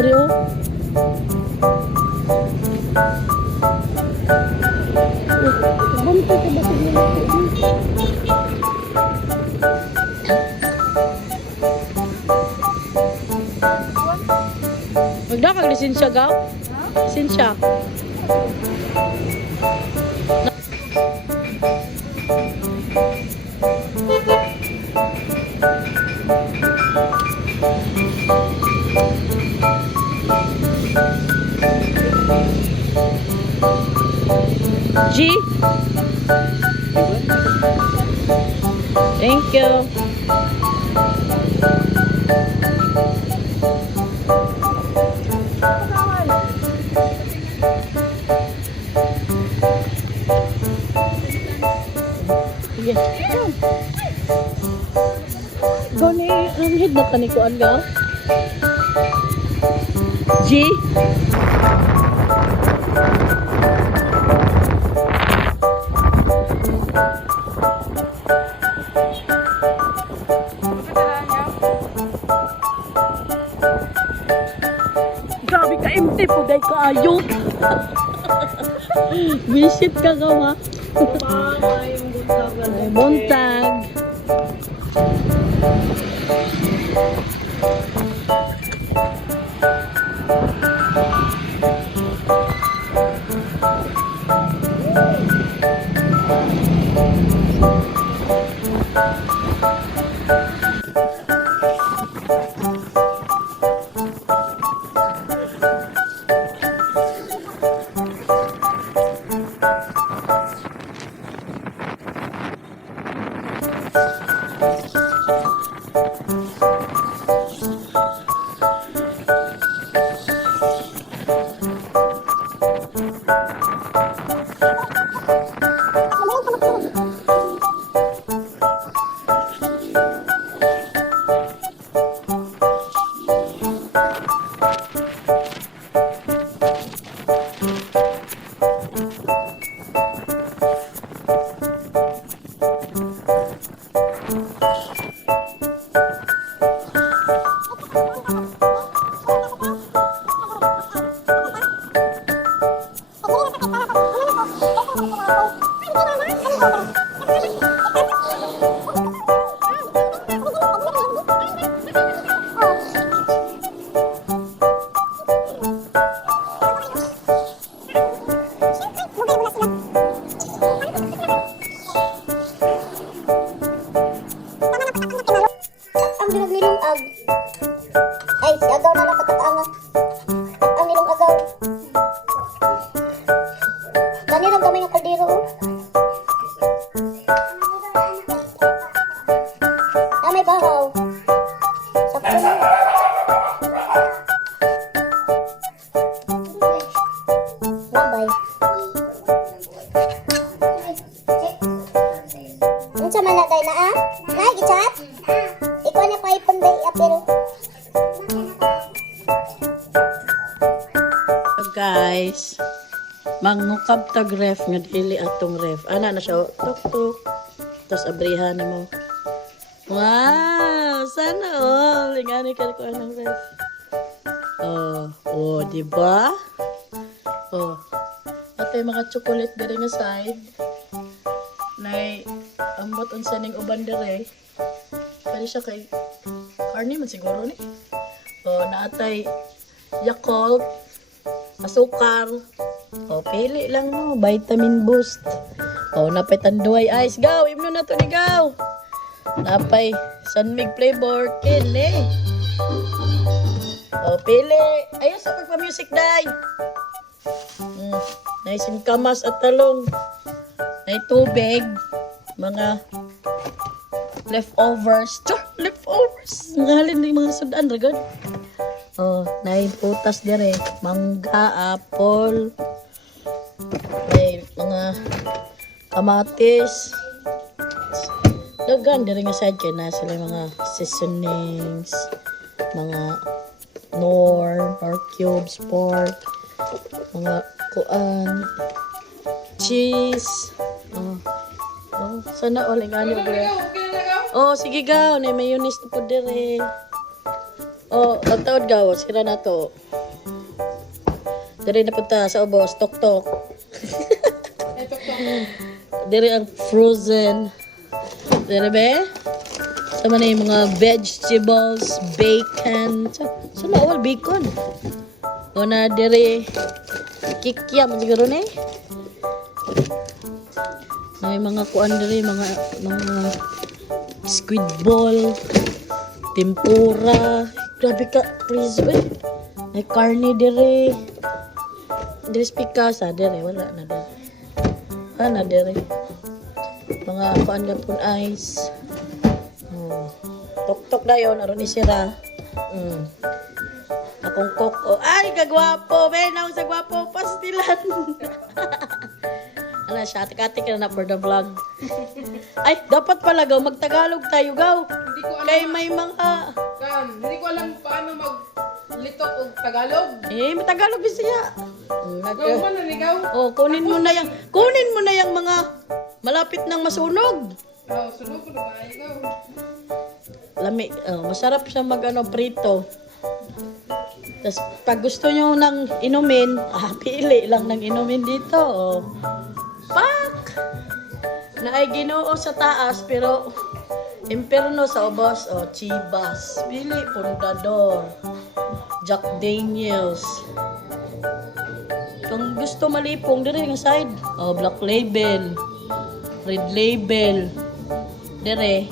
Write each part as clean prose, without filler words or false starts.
Dari oh. Bantay ka ba sa magdakag lisensya gaw? Lisensya. G. Thank you. Sige. Gani, ang hid na kanikuan ga? G. Grabe ka, empty po, day ka ayo. Visit ka ka, ma. Buntag. Ay, si agaw na lang katataangan. Ang nilong agaw. Gani lang gamay ng kaldero. Ah, may bahaw. Sakto na. Nabay. Unsa man na day na ah? Nay, gichat? Ikaw na pa iPhone day apil. Guys, mangukab tag ref nga dili atong ref. Ana na siya tuk tuk. Tapos abrihan mo. Wow, sana all. Ingani ka ko ng ref. Oh, di ba? Oh. Atay mga chocolate diri nga side. Nay ambot unsa ning uban diri. Kani siya kay Carney man siguro ni. Oh, naatay Yakult, asukar. O, pili lang mo. Vitamin boost. O, napay tanduay ice. Gaw, imno na to ni Gaw. Napay Sunmig flavor. Kini. O, pili. Ayos sa pagpa-music, day. Naisin kamas at talong. Nay tubig. Mga leftovers. Char, leftovers. Ngahalin ng mga sudan. Ragad. Oh, naay putas dire, mangga, apple. May mga kamatis. Dagan dire nga side kay na sila mga seasonings, mga nor cubes, pork, mga kuan, cheese. Oh, sana all ingani bro. Oh, sige gaw, na mayonnaise na po dire. Oh, magtaod gaw, sira na to. Dari na punta sa ubos, tok-tok. Dari ang frozen. Dari be? Sama na yung mga vegetables, bacon. So na all bacon. O na dari kikiam siguro na eh. May mga kuan dari, mga squid ball, tempura. Grabe ka, please be. May karne dire. Dire spikasa dire, wala na dire. Ana dire. Mga kuan gapon ice. Tok-tok na yun, aron isira. Akong koko. Ay, kagwapo. Benaw sa gwapo. Pastilan. Ano siya, atik-atik na for the vlog. Ay, dapat pala gaw, magtagalog tayo gaw. Hindi ko alam. Kay may mga... Hindi ko alam paano maglitok o Tagalog. May Tagalog siya. Ikaw man nanigaw. Oh, kunin mo na yung mga malapit ng masunog. Sunog ko na ikaw. Lami, masarap siya prito. Tapos pag gusto nyo ng inumin, pili lang ng inumin dito. Oh. Pak! Na ay Ginoo sa taas, pero imperno sa ubos. Oh, Chivas. Pili, Pundador. Jack Daniels. Kung gusto malipong, dire yung side. Oh, Black Label. Red Label. Dire.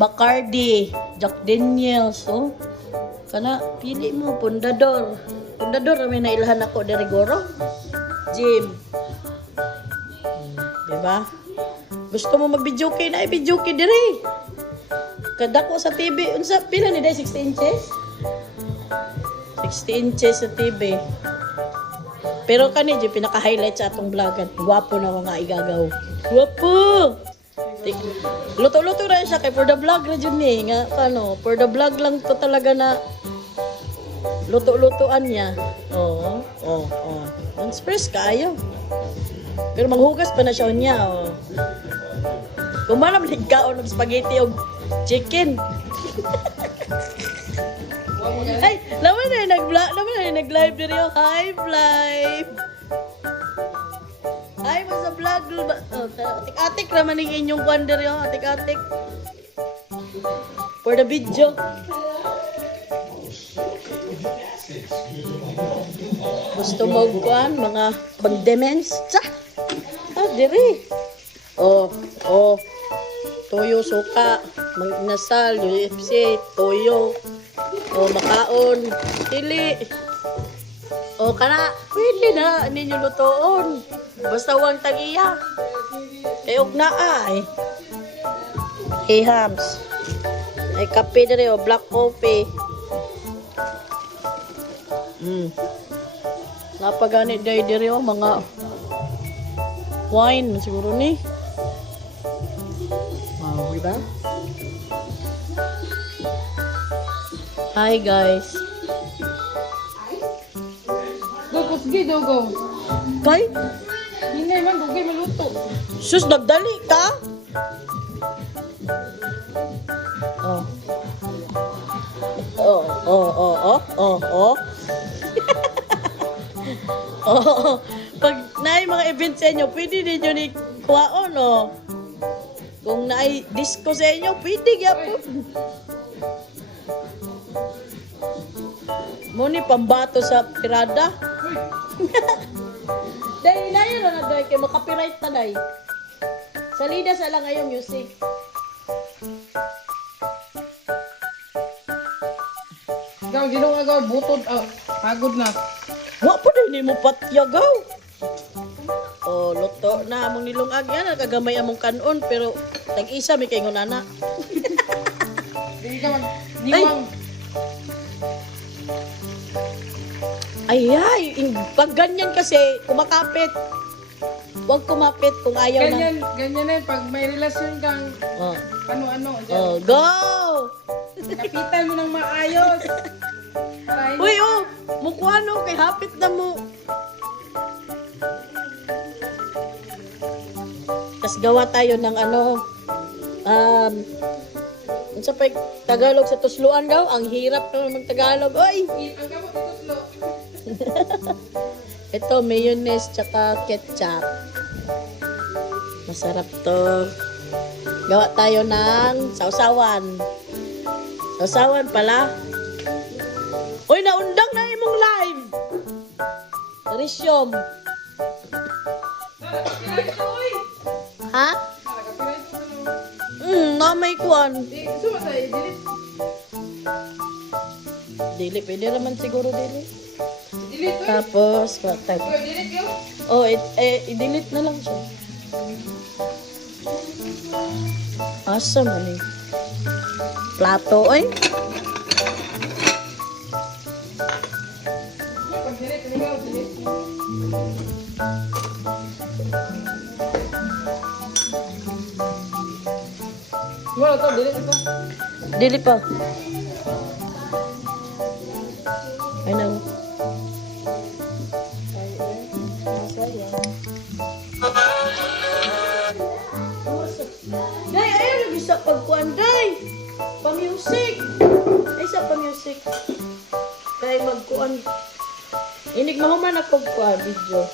Bacardi. Jack Daniels. Oh. Kana, pili mo, Pundador. Pundador, may nailhan ako dari Goro. Jim. Diba? Gusto mo mag-videoke na, i-videoke dire. Kada ko sa TV, unsa pila ni day 60 inches? 60 inches sa TV. Pero kani di pinaka-highlight sa atong vlogan. Gwapo na mga igagaw. Gwapo! Luto-luto na siya kay for the vlog na dyan eh. Nga, for the vlog lang to talaga na luto-lutoan niya. Oo. Ang stress kayo. Pero manghugas pa na siya niya. Oh. Kumanam ligkaon ng spaghetti o chicken. Ay, naman na yung nag-live din yung Hi, Live. Ay, mo sa vlog. Atik-atik naman yung inyong wonder yung atik-atik. For the video. Gusto mo kuan mga condiments? Diri. Toyo, suka, magnasal, UFC, toyo. Makaon, pili. Kana, pwede na ninyo lutoon. Basta huwag tag-iya. Kay og naa eh. Hey, hams. Ay kape na rin, black coffee. Napagani diri mga wine siguro ni. Wow, diba? Hi guys. Go, kusgi, go. Kay? Hindi man, dugay maluto. Sus, nagdali ka? Pag naay mga event sa inyo, pwede ninyo ni kuwaon, oh. Kung naay disco sa inyo, pwede gyapon. Muni pambato sa pirada. Dahil na yun na dahil kayo makapiright na dahil. Salida sa lang ngayong music. Ikaw, ginong agaw, butod, pagod na. Wa po dahil mo patyagaw. Luto na among nilungag yan. Kagamay among kanon, pero tag-isa may kayo nana. Hindi ka mag-niwang. Ay, pag ganyan kasi, kumakapit. Huwag kumapit kung ayaw Ganyan na. na pag may relasyon kang ano-ano. Go! Kapitan mo ng maayos. Para hindi. Uy, mukha no, kay hapit na mo. Tas gawa tayo ng Unsa pa Tagalog sa tusluan daw? Ang hirap naman mag-Tagalog. Oy! Ang gamot ito slow. Ito, mayonnaise tsaka ketchup. Masarap to. Gawa tayo ng sausawan. Sausawan pala. Uy, naundang na imong live. Risyom. Nakapiray ito, oy. Ha? Nakapiray ito, ano. Na may kuan. Di, gusto mo tayo, delete. Dili, pwede naman siguro dili. Delete, oy. Tapos, what type? Oy, delete yun. Oh, i-delete na lang siya. Asa man eh. Plato, oy. Pag delete, ikaw, delete. Wala to, delete ito. Dili pa. Ay nang. Day, ayaw lagi sa pagkuan, day. Pa-music. Ay, sa pa-music. Kaya magkuan. Inig mahuman ako kuan video.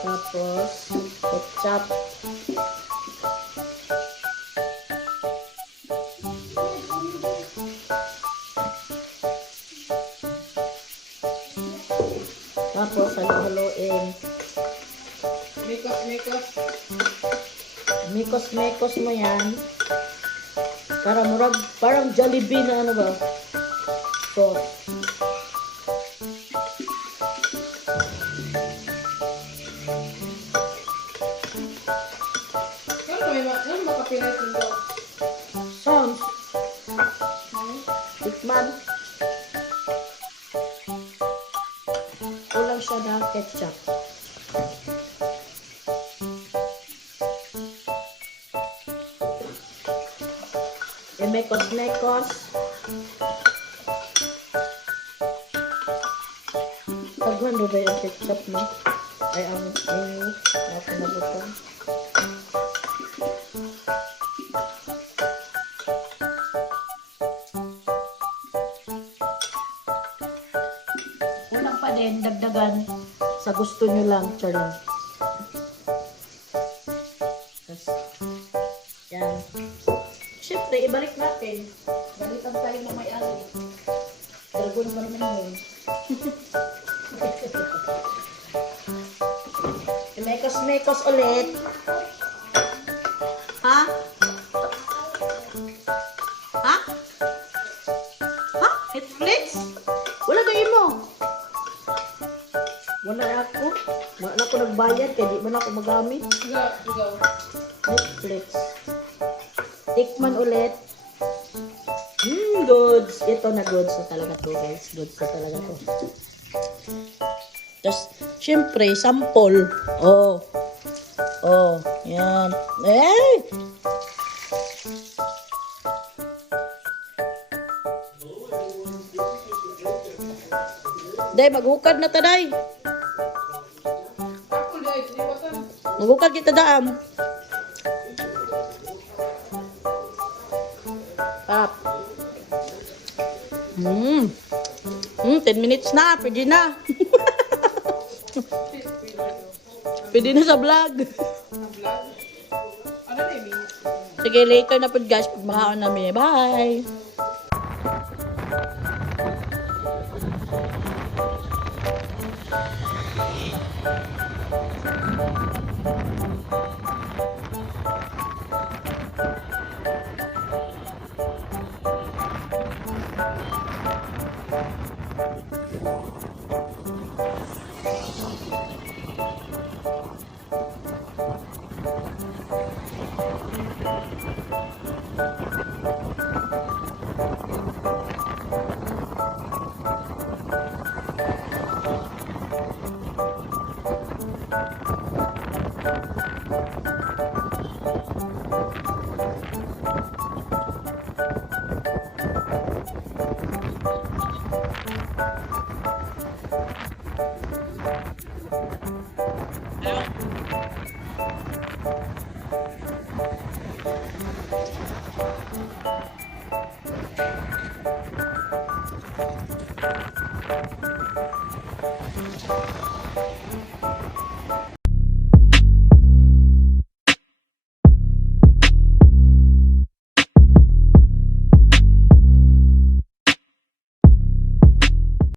Tapos, ketchup. Tapos, halo-haloin. Mikos. Mikos-mikos mo yan. Para murag, parang Jollibee na ano ba? Sauce. Ano makapiray ito? Sounds. Tikman. Kulang siya ng ketchup. Mekos-mekos. Pagwan do yung ketchup mo. Ay, ang ako na butang. Unang pa din, dagdagan sa gusto nyo lang, charing. Tapos, yan. Siyempre, ibalik natin. Balikan tayo ng may-ari. Dragon pa naman yun. Mekos-mekos ulit. Ha? Ha? Ha? Netflix? Wala kayo mo. Wala ako. Wala na ako nagbayad kaya di man ako magamit. Ikaw. Netflix. Tikman ulit. Goods. Ito na goods na talaga to, guys. Goods na talaga to. Tapos, syempre, sample. Oh. Oh, yan. Eh! Day, maghukad na ta, day. Ako, guys, liwatan. Maghukad kita, daam. Tap. 10 minutes na. Pwede na. Pwede na sa vlog. Ang vlog. Ano na yung minutes? Sige, later na po guys. Pag makaon namin. Bye! Ay,